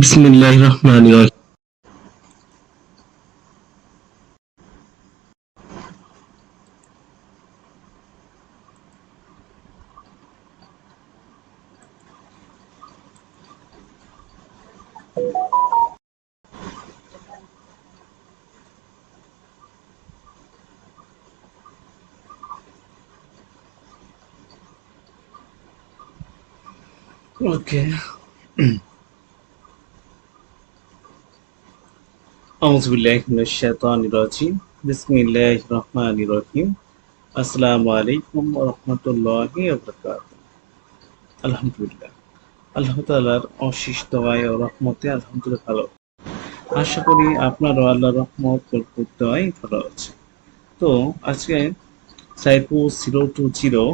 বিসমিল্লাহির রহমানির রহিম। ওকে, আউযু বিল্লাহি মিনাশ শাইতানির রাজিম। বিসমিল্লাহির রহমানির রহিম। আসসালামু আলাইকুম ওয়া রাহমাতুল্লাহি ওয়া বারাকাতুহু। আলহামদুলিল্লাহ। আল্লাহ তাআলার অশেষ দয়ায় ও রহমতে আলহামদুলিল্লাহ ভালো। আশা করি আপনারাও আল্লাহর রহমত বরকত দয়ায় ভালো আছেন। তো আজকে সাইকো 020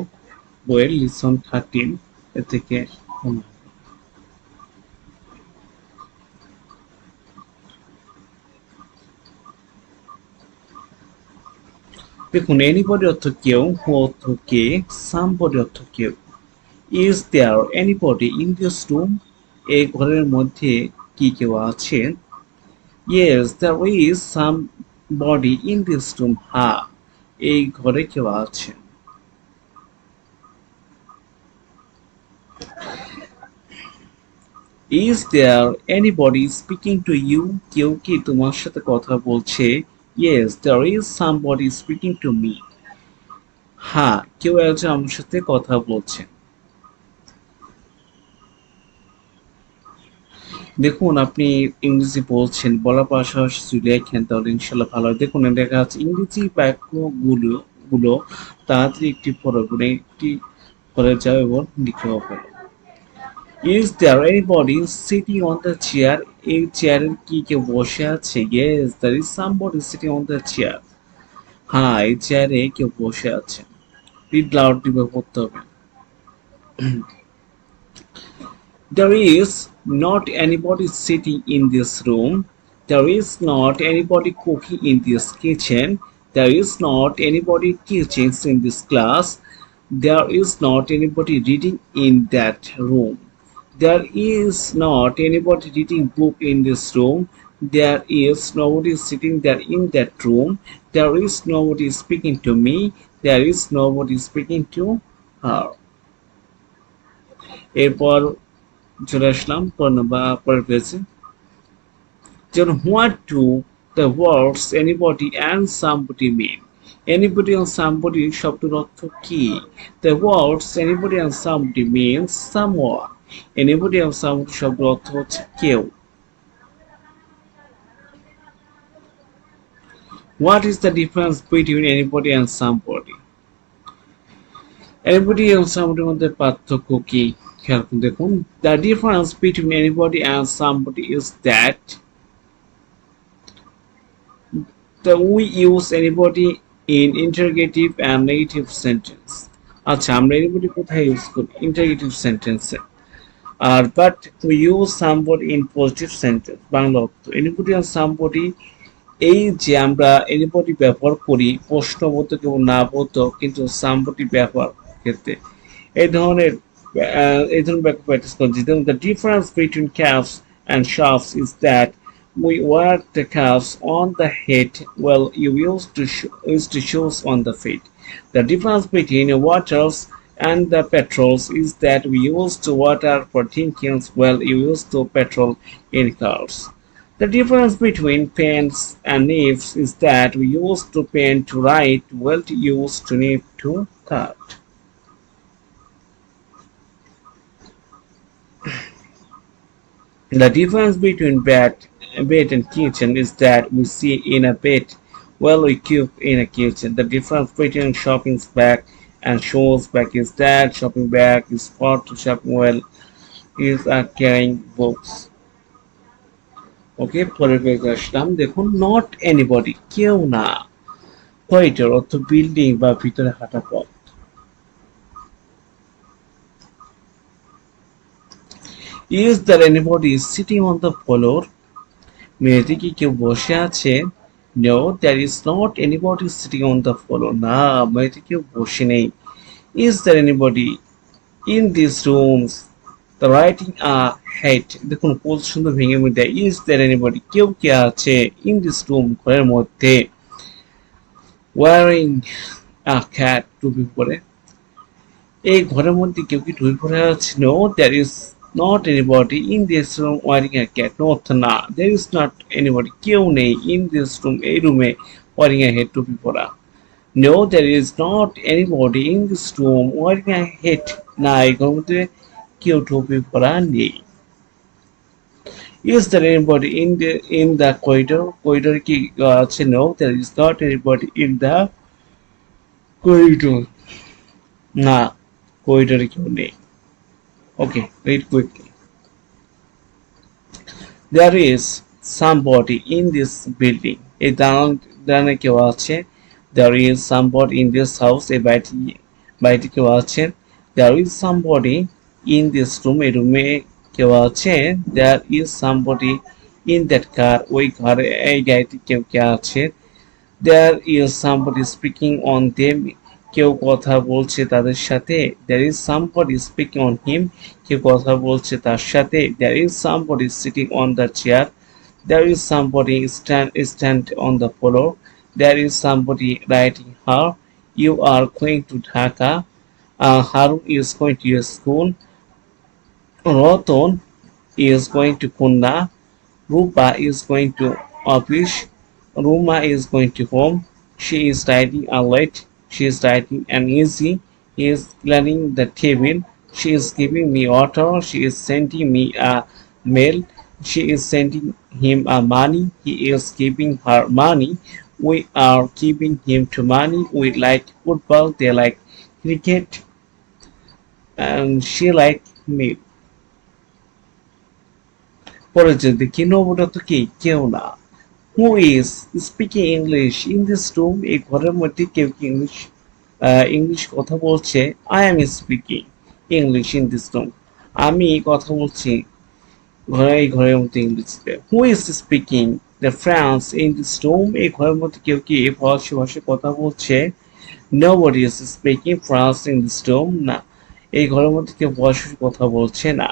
বইয়ের লিসন 13 এ থেকে দেখুন, এনিবডি অর্থ কেউ, হু অর্থ কে, সামবডি অর্থ কেউ। Is there anybody in this room? এই ঘরের মধ্যে কি কেউ আছে? Yes there is somebody in this room. হ্যাঁ, এই ঘরে কেউ আছে। Is there anybody speaking to you? কেউ কি তোমার সাথে কথা বলছে? Yes there is somebody speaking to me. হ্যাঁ, কেউ একজন আমার সাথে কথা বলছে। দেখুন, আপনি ইংরেজি বলছেন, বলার পাশাপাশি যদি লেখেন তাহলে ইনশাল্লাহ ভালো হয়। দেখুন, দেখা যাচ্ছে ইংরেজি বাক্যগুলো গুলো তাড়াতাড়ি একটি পরে একটি পরে যাও এবং লিখে ফেলো। Is there anybody sitting on the chair? এই চেয়ারের কি কেউ বসে আছে? Yes there is somebody sitting on the chair. হ্যাঁ, এই চেয়ারে কেউ বসে আছে। রিড লাউডলি পড়তে হবে। There is not anybody sitting in this room. There is not anybody cooking in this kitchen. There is not anybody teaching in this class. There is not anybody reading in that room. There is not anybody reading book in this room. There is nobody sitting there in that room. There is nobody speaking to me. There is nobody speaking to her. এরপর চলে আসলাম পরের পেজে। যেমন, what do the words anybody and somebody mean? Anybody and somebody শব্দের অর্থ কি? The words anybody and somebody means someone. Anybody and somebody শব্দের অর্থ হচ্ছে কেউ। What is the difference between anybody and somebody? Anybody এবং সামবডির মধ্যে পার্থক্য কি? খেয়াল করে দেখুন। The difference between anybody and somebody is that we use anybody in interrogative and negative sentence. আচ্ছা, আমরা anybody কোথায় ইউজ করি? ইন্টারগেটিভ সেন্টেন্সে। আর but we use somebody in positive sentence। বাংলা অর্থ, anybody and somebody, এই যে আমরা anybody ব্যবহার করি প্রশ্নবোধক এবং নাবোধক, কিন্তু somebody ব্যবহার ক্ষেত্রে এই ধরনের বাক্য প্র্যাকটিস করছি। The difference between calves and shafts is that we wear the calves on the head while you used to shoes on the feet. The difference between waters and the petrols is that we used to water for tinkins while you used to petrol in cars. The difference between pens and nibs is that we used to pen to write while you used to nib to cut. The difference between bed and kitchen is that we see in a bed while we cook in a kitchen. The difference between shopping bag and shoes bag is that shopping bag is for to shopping while is carrying books. ওকে, পরের পেজে আসলাম। দেখুন, not anybody কেউ না, করিডোর অর্থ বিল্ডিং বা ভিতরে হাঁটা পথ। Is there anybody sitting on the floor? মেয়েটি কি কেউ বসে আছে? No, there is not anybody sitting on the floor. না, মেয়েটি কেউ বসে নেই। Is there anybody in these rooms? The writing a head, দেখুন কত সুন্দর ভেঙে দেয়। ইজ দেয়ার এনিবডি, কেউ কে আছে, ইন দিস রুম, ঘরের মধ্যে, ওয়ারিং আ ক্যাট, টুপি পরে, এই ঘরের মধ্যে কেউ কি টুপি পরে আছে? No there is not anybody in this room wearing a cap, no অর্থ না, দ্যার ইজ নট এনিবডি, কেউ নেই, ইন দিস রুম, এই রুমে, ওয়ারিং আ হেড, টুপি পরা। No there is not anybody in this room wearing a hat, না এই ঘরের মধ্যে কেউ টুপি পরা নেই। Is there anybody in the corridor? Corridor কি আছে? No, there is not anybody in the corridor. না, corridor কেউ নেই। Okay, read quickly. There is somebody in this building. এই দাঁড়ানে কেউ আছে। There is somebody in this house. এই বাড়িতে কেউ আছে। There is somebody in this room. এই রুমে কেউ আছে। There is somebody in that car. ওই ঘরে এই গাড়িতে কেউ কে আছে। There is somebody speaking on them. কেউ কথা বলছে তাদের সাথে। There is somebody speaking on him. কেউ কথা বলছে তার সাথে। There is somebody sitting on the chair. There is somebody stand on the floor. There is somebody writing her. You are going to Dhaka. Harun is going to your school. Roton is going to Kunna. Rupa is going to office. Ruma is going to home. She is writing a late. She is writing an easy. He is cleaning the table. She is giving me water. She is sending me a mail. She is sending him a money. He is giving her money. We are giving him to money. We like football. They like cricket. And she like me. পরে যদি দেখি নবটা তো কি, কেউ না। Who is speaking English in this room, এই ঘরের মধ্যে কেউ কি ইংলিশ কথা বলছে। I am speaking English in this room, আমি কথা বলছি এই ঘরের মধ্যে ইংলিশে। Who is speaking the France in this room, এই ঘরের মধ্যে কেউ কি ফরাসি ভাষায় কথা বলছে। Nobody is speaking France in this room, না এই ঘরের মধ্যে কেউ ফরাসি কথা বলছে না।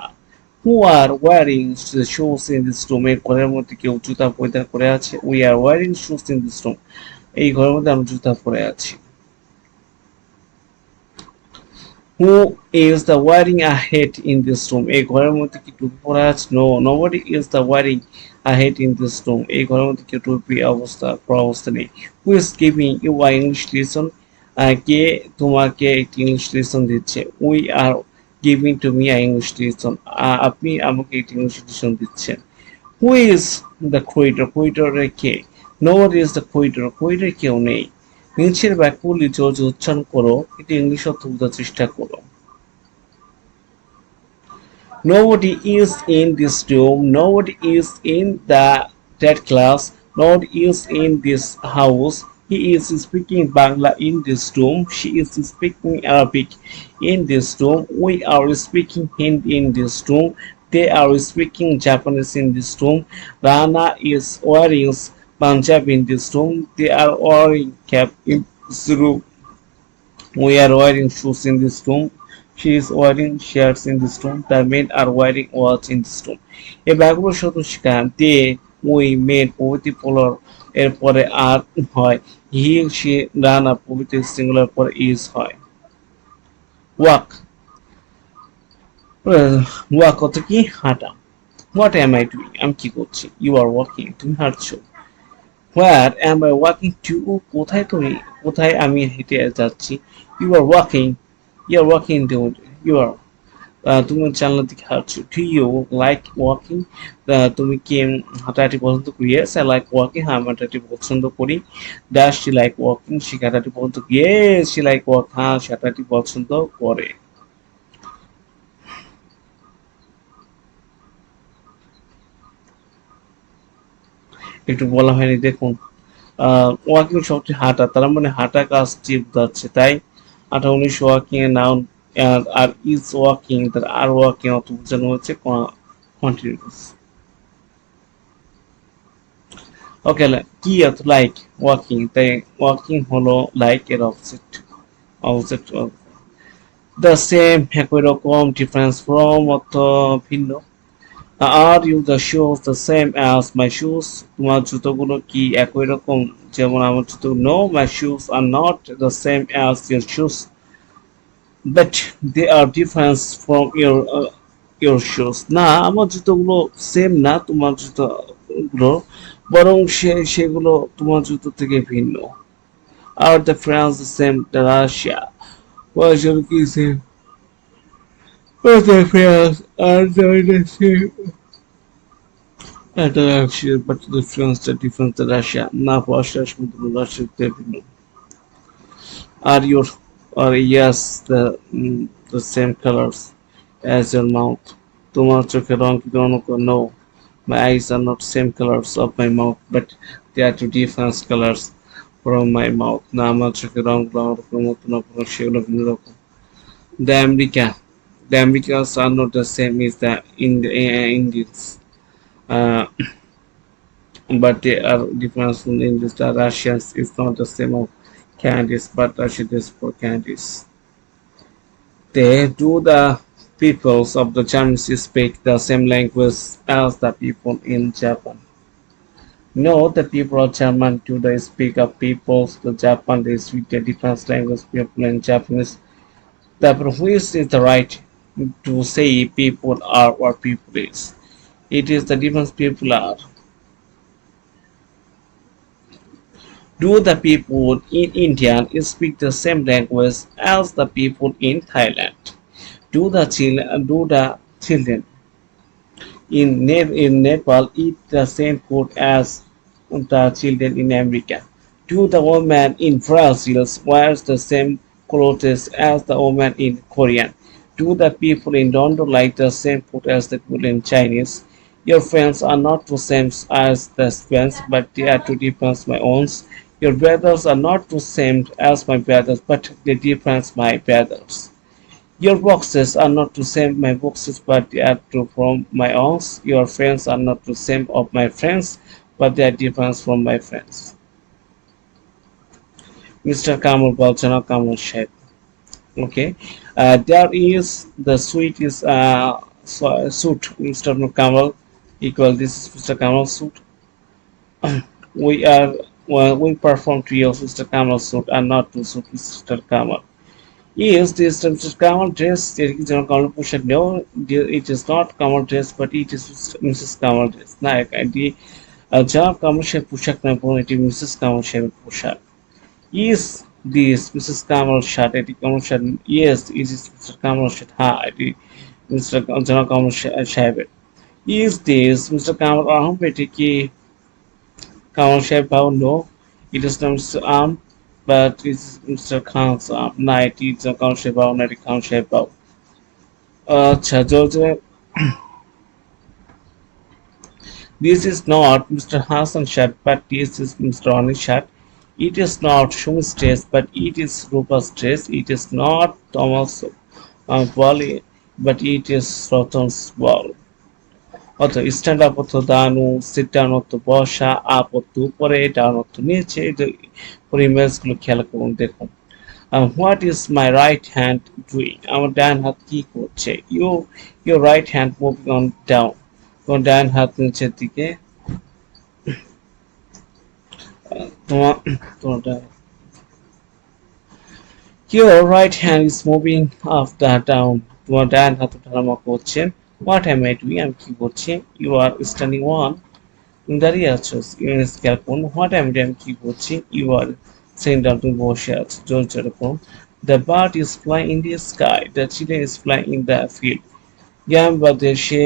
Who are wearing the shoes in this room, এই ঘরের মধ্যে কেউ জুতা পরিধান করে আছে। We are wearing shoes in this room, এই ঘরের মধ্যে আমরা জুতা পরে আছি। Who is the wearing a hat in this room, এই ঘরের মধ্যে কি টুপি পরা আছে। No, nobody is the wearing a hat in this room, এই ঘরের মধ্যে কেউ টুপি পরা অবস্থা নেই। Who is giving you an English lesson, কে তোমাকে একটি ইংলিশ লেসন দিচ্ছে। We are giving to me an English lesson, আপনি আমাকে একটি ইংলিশ লেসন দিচ্ছেন। Who is the creator, creator K. Nobody is the creator, creator কেউ নেই। নিচের বাক্যগুলি জোর উচ্চারণ করো, এটি ইংলিশ অর্থ বোঝার চেষ্টা করো। Nobody is in this room. Nobody is in that class. Nobody is in this house. He is speaking Bangla in this room. She is speaking Arabic in this room. We are speaking Hindi in this room. They are speaking Japanese in this room. Rana is wearing Punjab in this room. They are wearing cap in this room. We are wearing shoes in this room. She is wearing shirts in this room. The men are wearing watch in this room. এই বাক্যগুলো শুধু শিখা দে, we, main প্রভৃতি পোলার এর পরে আর হয়। হি, সি, রানা প্রভৃতি সিঙ্গুলার পরে ইজ হয়। ওয়াক, ওয়াক অর্থ কি হাঁটা। হোয়াট এম আই ডুইং, আমি কি করছি। ইউ আর ওয়াকিং, তুমি হাঁটছো। Where am I walking to, কোথায় আমি হেঁটে যাচ্ছি। You are walking, you are walking you are, তুমি জানলার দিকে হাঁটছো। ডু ইউ লাইক ওয়াকিং, তুমি কি হাঁটাহাঁটি পছন্দ করি। ইয়েস আই লাইক ওয়াকিং, হ্যাঁ আমি হাঁটাহাঁটি পছন্দ করি। ডাস শি লাইক ওয়াকিং, সে হাঁটাহাঁটি পছন্দ করি। ইয়েস শি লাইক ওয়াক, হ্যাঁ সে হাঁটাহাঁটি পছন্দ করে। একটু বলা হয়নি দেখুন, ওয়াকিং শব্দটি হাঁটা, তার মানে হাঁটা কাজটি বোঝাচ্ছে। তাই 19 ওয়াকিং এর নাউন, আর ইজ ওয়াকিং, তার আর ওয়াকিং অর্থ বোঝানো হচ্ছে কন্টিনিউয়াস। ওকে, কি অর্থ লাইক ওয়াকিং, তাই ওয়াকিং হলো লাইক এর অপোজিট। The same একই রকম difference from অর্থ ভিন্ন are you the shoes the same as my shoes তোমার জুতোগুলো কি একই রকম যেমন আমার জুতো no my shoes are not the same as your shoes but they are different from your shoes না আমার জুতোগুলো সেম না তোমার জুতোগুলো বরং সেগুলো তোমার জুতো থেকে ভিন্ন are the France the same the Russia version কি same are the France are the same the Russia but the France the difference the Russia না Russia সমুদ্র Russia ভিন্ন are your or yes the same colors as your mouth তোমার চোখের রং কি অনন্য no my eyes are not same colors of my mouth but they are two different colors from my mouth না আমার চোখের রংগুলো আমার রকম মতো না বরং সেগুলো ভিন্ন রকম the America the Americans are not the same as the Indians uh, but they are different from Indians the Russians is not the same of candies but Russia is for candies they do the peoples of the Germans speak the same language as the people in Japan. No, the people of German do they speak of peoples the Japan they speak a different language people in Japanese. The which is the right to say people are or people is. It is the different people are. Do the people in India speak the same language as the people in Thailand? Do the children in Nepal eat the same food as the children in America? Do the women in Brazil wear the same clothes as the women in Korea? Do the people in London like the same food as the people in Chinese? Your friends are not the same as the friends, but they are two different my own. Your brothers are not the same as my brothers, but they different my brothers. Your boxes are not the same my boxes, but they are two from my own. Your friends are not the same of my friends, but they are different from my friends. Mr. Kamal Balchana Kamal Shed. Okay. There is the suite is suit, Mr. Kamal equal this is Mr. Kamal suit. We are we perform to use Mr. Kamal suit and not to suit Mr. Kamal. Yes, this Mr. Kamal dress, it is not Kamal Pusha. No, it is not Kamal dress, but it is Mrs. Kamal dress. Like the job Kamal Shep Pushak Napon, it is Mrs. Kamal Shep Pushak. Is this Mrs. Kamal shirt? It is Kamal shirt. Yes, it is Mr. Kamal shirt. Ha, it is Mr. Jana Kamal Shabbat. Is this Mr. Kamal Arham Petiki Kamal Shabbat? No, it is not Mr. Arm, but it is Mr. Khan's arm. Night, it's a Kamal Shabbat, not a Kamal Shabbat. George, this is not Mr. Hassan shirt, but this is Mr. Anish shirt. It is not Shum's dress, but it is Rupa's dress. It is not Thomas Wally, but it is Roton's wall. অর্থ stand up অর্থ দাঁড়ানো, sit down অর্থ বসা, আপ অর্থ উপরে, ডাউন অর্থ নিচে। পুরো ইমেজগুলো খেয়াল করুন দেখুন। What is my right hand doing? আমার ডান হাত কি করছে? Your right hand moving on down. তোমার ডান হাত নিচের দিকে। তোমার তোমার Your right hand is moving up the down. তোমার ডান হাত ওঠানামা করছে। What am I doing? আমি কি করছি? You are standing on. তুমি দাঁড়িয়ে আছো। ইউএস খেয়াল করুন। What am I doing? আমি কি করছি? You are sitting down. তুমি বসে আছো। জোর জোরে করুন। The bird is flying in the sky. The children is flying in the field. বাদে সে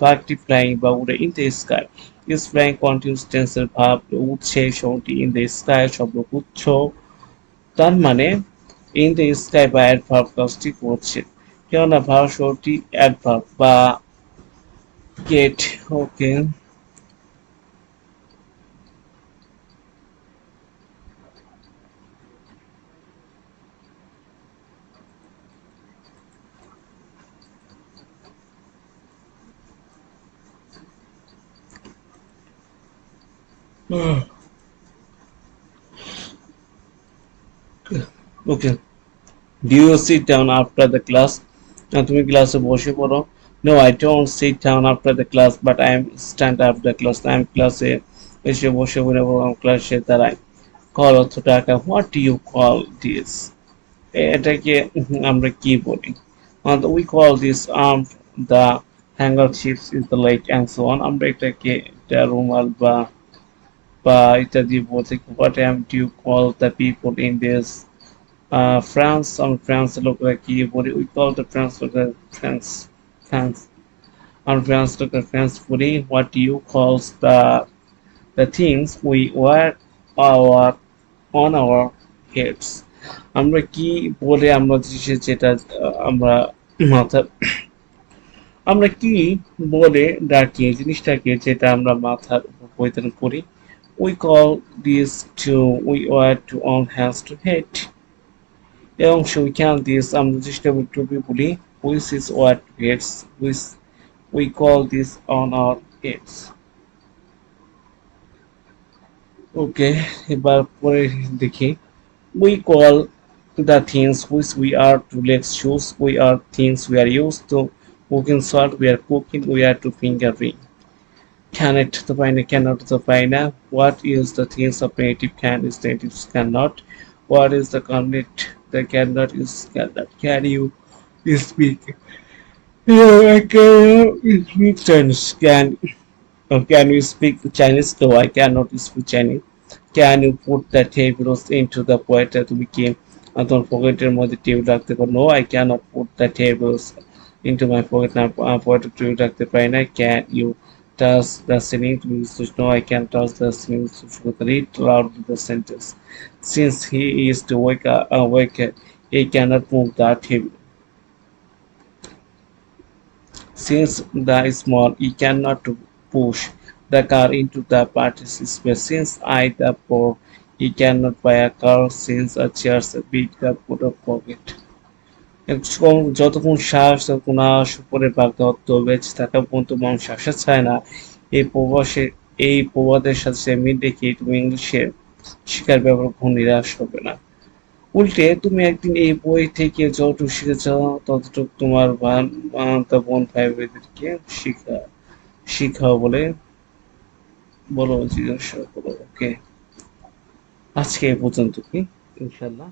পাখিটি flying বা উড়ে in the sky. Is flying continuous tense এর ভাব উঠছে শব্দটি in the sky শব্দ উচ্চ তার মানে in the sky বা অ্যাডভার্ব কাজটি করছে কেননা ভাব শব্দটি অ্যাডভার্ব বা get ওকে ওকে Do you sit down after the class? তুমি ক্লাসে বসে পড়ো? No, I don't sit down after the class, but I am stand after the class. I am ক্লাসে এসে বসে পড়ে এবং ক্লাসে দাঁড়াই। কল অর্থটা একটা what do you call this? এটাকে আমরা কি বলি? We call this the handkerchiefs is the like and so on. আমরা এটাকে একটা রুমাল বা ইত্যাদি বলতে what do you call the people in this France and France লোকরা কি বলি we call the France লোকরা France and France লোকরা France বলি what do you call the things we wear our on our heads আমরা কি বলে আমরা যেটা আমরা মাথা আমরা কি বলে ডাকি জিনিসটাকে যেটা আমরা মাথার উপর পরিধান করি we call this to we wear to on hands to head এই অংশে we can this আমরা চেষ্টা টুপি বলি which is what heads which we call this on our heads ওকে এবার পরে দেখি we call the things which we are to legs shoes we are things we are used to cooking salt we are cooking we are to finger ring cannot the paina cannot the paina what is the things of native can is natives cannot what is the connect the cannot is cannot can you speak yeah I can speak Chinese can you speak Chinese no I cannot speak Chinese can you put the tables into the pointer to become তোমার পকেটের মধ্যে টেবিল রাখতে পারো no I cannot put the tables into my pocket না পকেটে টেবিল রাখতে পারি না can you touch the ceiling to no I can touch the ceiling to read loud the sentence since he is to wake he cannot move the table since the small he cannot push the car into the party space since I the poor he cannot buy a car since a chair's a big the put a pocket যতক্ষণ শ্বাস ততক্ষণ উপরে বাগদত্ত বেঁচে থাকা পর্যন্ত মানুষ আশা চায় না এই প্রবাদের সাথে মিল রেখে তুমি ইংলিশের শিকার ব্যাপারে কখনো নিরাশ হবে না উল্টে তুমি একদিন এই বই থেকে যতটুকু শিখেছ ততটুকু তোমার বোন ভাই বোনদেরকে শিখাও বলে বলো জিজ্ঞাসা করো ওকে আজকে এই পর্যন্ত কি ইনশাল্লাহ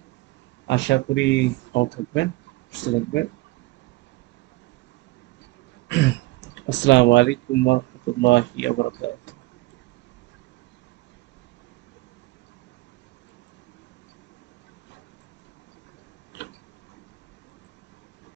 আশা করি ভালো থাকবেন সুস্থ থাকবেন আসসালামু আলাইকুম ওয়া রাহমাতুল্লাহি ওয়া বারাকাতুহু